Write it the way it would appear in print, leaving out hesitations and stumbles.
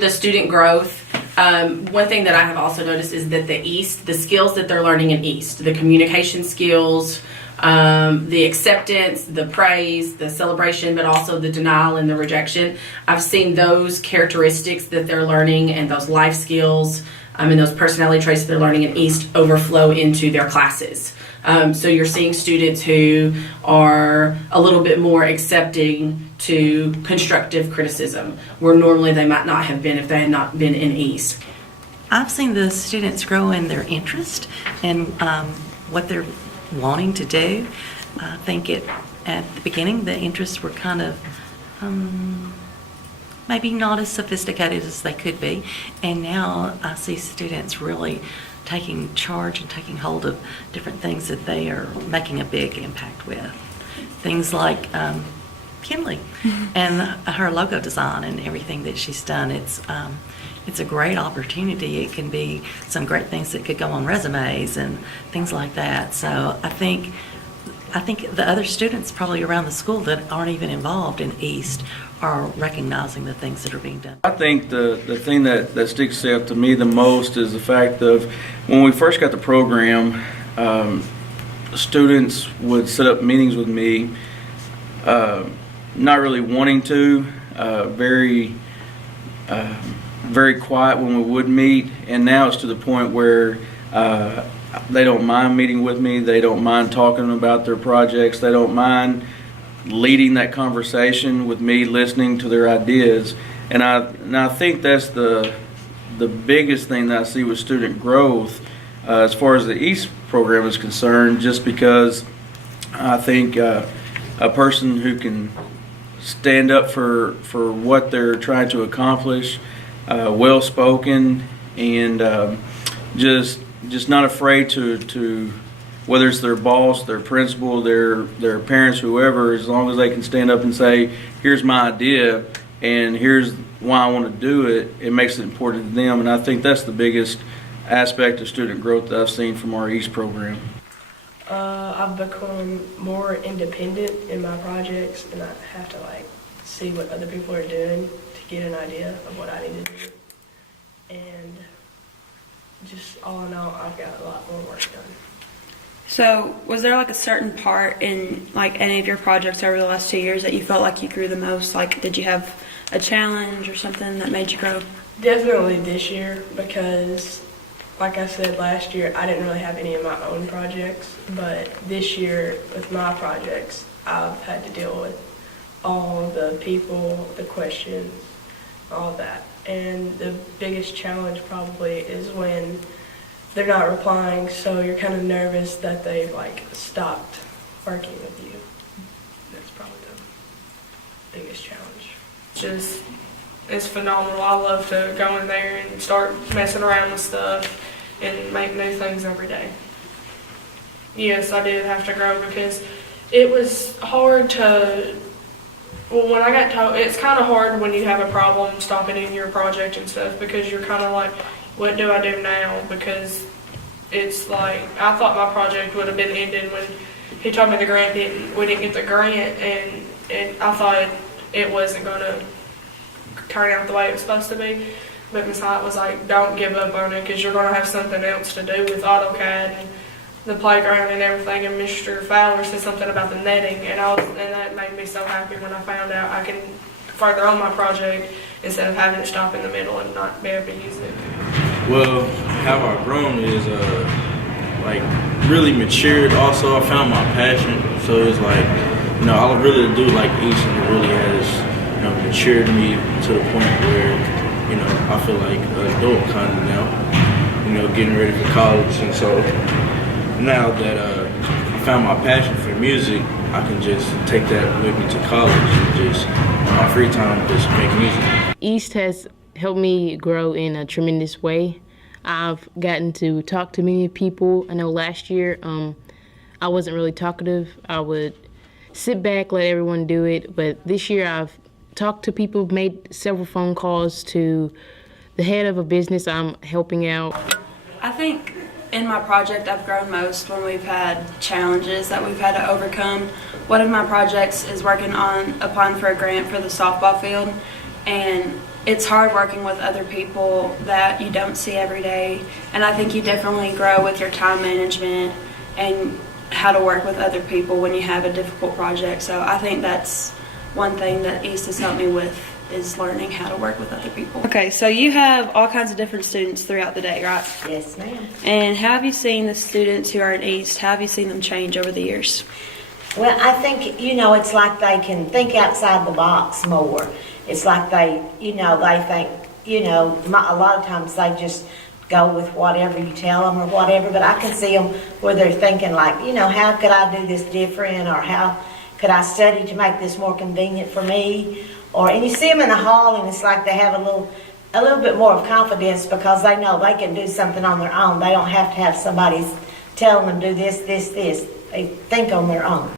the student growth, one thing that I have also noticed is that the skills that they're learning in East, the communication skills, the acceptance, the praise, the celebration, but also the denial and the rejection. I've seen those characteristics that they're learning and those life skills and those personality traits that they're learning in East overflow into their classes. So you're seeing students who are a little bit more accepting to constructive criticism, where normally they might not have been if they had not been in East. I've seen the students grow in their interest and what they're wanting to do. I think at the beginning the interests were kind of maybe not as sophisticated as they could be, and now I see students really taking charge and taking hold of different things that they are making a big impact with. Things like Kinley and her logo design and everything that she's done. It's a great opportunity. It can be some great things that could go on resumes and things like that. So I think the other students probably around the school that aren't even involved in East are recognizing the things that are being done. I think the thing that sticks out to me the most is the fact of when we first got the program, students would set up meetings with me, not really wanting to, very quiet when we would meet, and now it's to the point where they don't mind meeting with me. They don't mind talking about their projects. They don't mind leading that conversation with me, listening to their ideas. And I think that's the biggest thing that I see with student growth as far as the East program is concerned, just because I think a person who can stand up for what they're trying to accomplish, well-spoken, and just not afraid to whether it's their boss, their principal, their parents, whoever, as long as they can stand up and say, here's my idea and here's why I want to do it, it makes it important to them. And I think that's the biggest aspect of student growth that I've seen from our East program. I've become more independent in my projects, and I have to see what other people are doing to get an idea of what I need to do. And just all in all, I've got a lot more work done. So was there a certain part in any of your projects over the last 2 years that you felt like you grew the most? Did you have a challenge or something that made you grow? Definitely this year, because like I said last year, I didn't really have any of my own projects, but this year with my projects, I've had to deal with all the people, the questions, all that. And the biggest challenge probably is when they're not replying, so you're kind of nervous that they've stopped working with you. That's probably the biggest challenge. It's phenomenal. I love to go in there and start messing around with stuff and make new things every day. Yes, I did have to grow because it was hard to, when I got told, it's kind of hard when you have a problem stopping in your project and stuff, because you're kind of like, what do I do now? Because it's I thought my project would have been ended when he told me we didn't get the grant, and I thought it wasn't going to turn out the way it was supposed to be. But Ms. Hyatt was like, don't give up on it, because you're going to have something else to do with AutoCAD and the playground and everything. And Mr. Fowler said something about the netting, and that made me so happy when I found out I can further on my project instead of having to stop in the middle and not be able to use it. Well, how I've grown is really matured. Also, I found my passion, so it's I really do like East, and it really has matured me to the point where I feel like an adult kind of now, getting ready for college. And so now that I found my passion for music, I can just take that with me to college and just in my free time just make music. East has helped me grow in a tremendous way. I've gotten to talk to many people. I know last year I wasn't really talkative. I would sit back, let everyone do it. But this year I've talked to people, made several phone calls to the head of a business I'm helping out. I think in my project I've grown most when we've had challenges that we've had to overcome. One of my projects is working on applying for a grant for the softball field, and it's hard working with other people that you don't see every day. And I think you definitely grow with your time management and how to work with other people when you have a difficult project. So I think that's one thing that East has helped me with, is learning how to work with other people. Okay, so you have all kinds of different students throughout the day, right? Yes, ma'am. And how have you seen the students who are in East, how have you seen them change over the years? Well, I think, it's like they can think outside the box more. It's like they think, a lot of times they just go with whatever you tell them or whatever, but I can see them where they're thinking like, how could I do this different, or how could I study to make this more convenient for me? And you see them in the hall, and it's like they have a little bit more of confidence because they know they can do something on their own. They don't have to have somebody telling them do this, this, this. They think on their own.